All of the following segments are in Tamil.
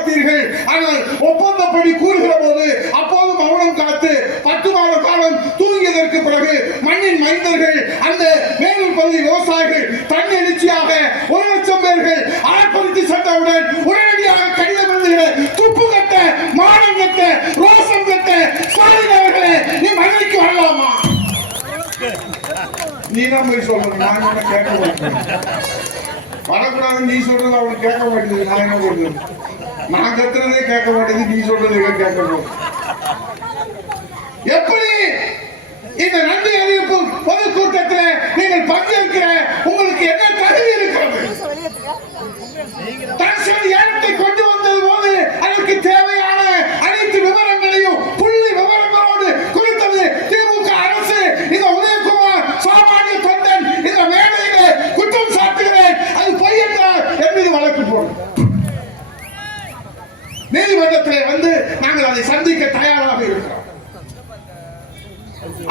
பார்த்தீர்கள். ஆனால் ஒப்பந்தப்படி கூறுகிற போது அப்போது மௌனம் காத்து 10 மாத காலம் தூங்கியதற்கு பிறகு மண்ணின் மைந்தர்கள் அந்த மேலூர் பகுதி விவசாயிகள் தன்னெழுச்சியாக 1,00,000 பேர்கள் ஆர்ப்பரித்து சென்றவுடன் உடனடியாக கடிதம் எழுதுகிற துப்பு கட்ட, மானம் கட்ட, ரோசம் கட்ட ஸ்டாலின் அவர்களே, நீ மதுரைக்கு வரலாமா? நீ தான் போய் சொல்லணும், நான் என்ன கேட்க மாட்டேன். வரக்கூடாது நீ சொல்றது அவனுக்கு கேட்க மாட்டேங்குது. நான் என்ன சொல்றது? நான் கத்துறதே கேட்க மாட்டேங்குது, நீ சொல்றது கேட்க மாட்டேன். எப்படி இந்த நன்றி அறிவிப்பு பொதுக்கூட்டத்தில் நீங்கள் பங்கேற்கிற உங்களுக்கு என்ன தகுதி இருக்கிறது? தன்சல் ஏலத்தை கொண்டு வந்தது போது அதற்கு தேவையான அனைத்து விவரங்களையும் புள்ளி விவரங்களோடு குறித்தது திமுக அரசு. இந்த உதயகுமார் சாமானிய தொண்டன் இந்த மேடையில குற்றம் சாட்டுகிறேன், அது பொய் என்றால் என் மீது வழக்கு போடும். நீதிமன்றத்தில் வந்து நாங்கள் அதை சந்திக்க தயாராக இருக்கிறோம்.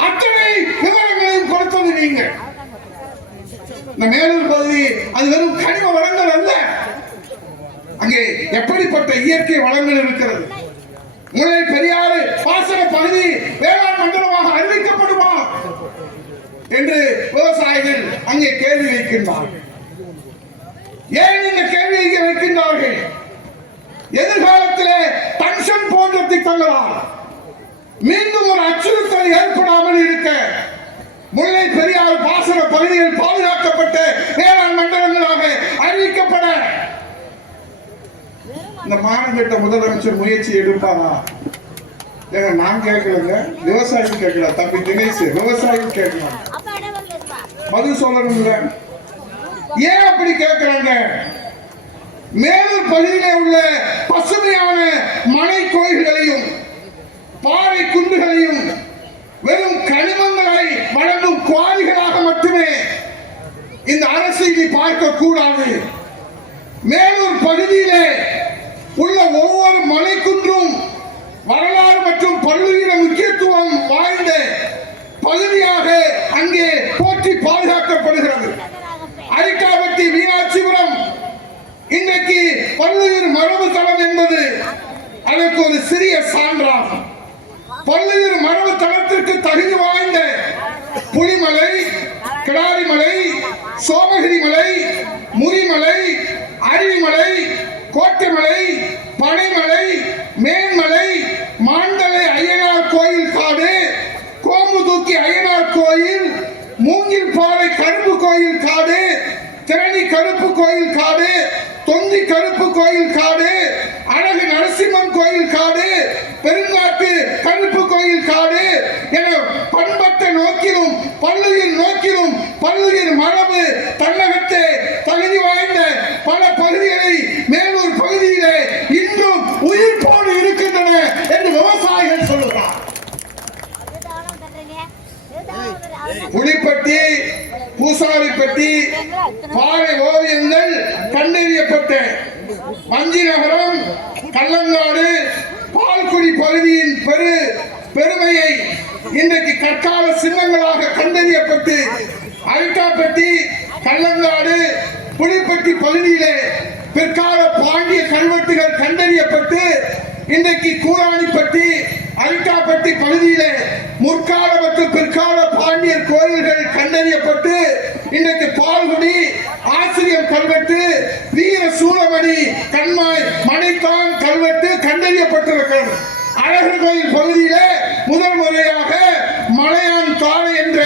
அத்தனை விவரங்களையும் கொடுத்தது நீங்க. இந்த மேலூர் பகுதி அது வெறும் கனிம வளங்கள் அல்ல, அங்கே எப்படிப்பட்ட இயற்கை வளங்கள் இருக்கிறது. முல்லை பெரியாறு பாசன பகுதி வேளாண் மண்டலமாக அறிவிக்கப்படுமா என்று விவசாயிகள் அங்கே கேள்வி வைக்கின்றார்கள். ஏன் இந்த கேள்வியை வைக்கின்றார்கள்? எதிர்காலத்திலே டங்ஷன் போன்ற திட்டங்களால் மீண்டும் ஒரு அச்சுறுத்தல் ஏற்படாமல் இருக்க முல்லை பெரியாறு பாசன பகுதியில் பாதுகாக்கப்பட்ட வேளாண் மண்டலங்களாக அறிவிக்கப்பட இந்த மாநில முதலமைச்சர் முயற்சி எடுப்பாரா? நான் கேட்கலங்க, விவசாயிகள் கேட்கலாம். தம்பி தினேஷ், விவசாயிகள் கேட்கலாம், பதில் சொல்லணும்ல. ஏன் அப்படி கேட்கிறாங்க? மேலூர் பகுதியிலே உள்ள பசுமையான மலை கோயில்களையும் பாறை குன்றுகளையும் வெறும் கனிமங்களை வழங்கும் குவாரிகளாக மட்டுமே இந்த அரசு இனி பார்க்க கூடாது. மேலூர் பகுதியிலே உள்ள ஒவ்வொரு மலை குன்றும் வரலாறு மற்றும் பல்லுயிர முக்கியத்துவம் வாய்ந்த பகுதியாக அங்கே போற்றி பாதுகாக்கப்படுகிறது. அரிக்காபட்டி மீனாட்சிபுரம் இன்றைக்கு பல்லுயிர் மரபு தளம் என்பது அதற்கு ஒரு சிறிய சான்றாகும். பல்லுயிர் மரபு தளத்திற்கு தகுதி வாய்ந்த புலிமலை, கிடாரிமலை, சோமகிரி மலை, முறிமலை, அருவிமலை, கோட்டைமலை, பனைமலை, மேன்மலை, மாண்டலை ஐயனார் கோயில் காடு, கோமுதூக்கி ஐயனார் கோயில், மூங்கில் பாறை கருப்பு கோயில் காடு, திரணி கருப்பு கோயில் காடு, தொந்தி கருப்பு கோயில் காடு, அழகு நரசிம்மன் கோயில் காடு, பெருங்காட்டு கருப்பு கோயில் காடு என பண்பட்ட நோக்கிலும் பல்லுயிர் நோக்கிலும் பல்லுயிர் மரபு தன்னகத்தை தகுதி வாய்ந்த பல பகுதிகளை மேலூர் பகுதியிலே இன்றும் உயிர்ப்போடு இருக்கின்றன என்று விவசாயிகள் சொல்லுகிறார். புலிப்பட்டி, பூசாரிப்பட்டி பாறை ஓவியங்கள் கண்டறியப்பட்ட வஞ்சி நகரம், கள்ளங்காடு, பால்குடி பகுதியின் பெருமையை இன்றைக்கு கற்கால சின்னங்களாக கண்டறியப்பட்டு அரிட்டாப்பட்டி, கள்ளங்காடு, புலிப்பட்டி பகுதியிலே பிற்கால பாண்டிய கல்வெட்டுகள் கண்டறியப்பட்டு இன்றைக்கு கூராணிப்பட்டி, அரிட்டாப்பட்டி பகுதியிலே முற்கால மற்றும் பிற்கால பாண்டியர் கோயில்கள் கண்டறியப்பட்டு இன்றைக்கு பால்குடி, ஆசிரியர் கல்வெட்டு, வீர சூழமணி, கண்மாய், மணிக்கான் கல்வெட்டு கண்டறியப்பட்டிருக்கிறது. அழகர் கோயில் பகுதியிலே முதல் முறையாக மலையான் தாழை என்ற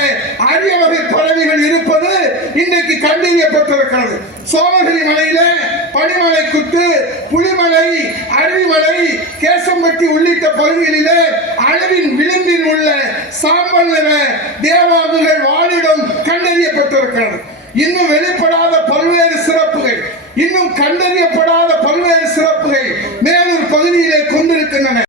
அரிய வகை பறவைகள் இருப்பது இன்றைக்கு கண்டறியப்பட்டிருக்கிறது. சோமகிரி மலையில பனிமலை குட்டு, புலிமலை, அருவிமலை, கேசம்பட்டி உள்ளிட்ட பகுதிகளிலே அளவின் விளிம்பில் உள்ள சாம்பல் நிற தேவாங்குகள் வாழிடம் கண்டறியப்பட்டிருக்கிறது. இன்னும் வெளிப்படாத பல்வேறு சிறப்புகள், இன்னும் கண்டறியப்படாத பல்வேறு சிறப்புகள் மேலூர் பகுதியிலே கொண்டிருக்கின்றன.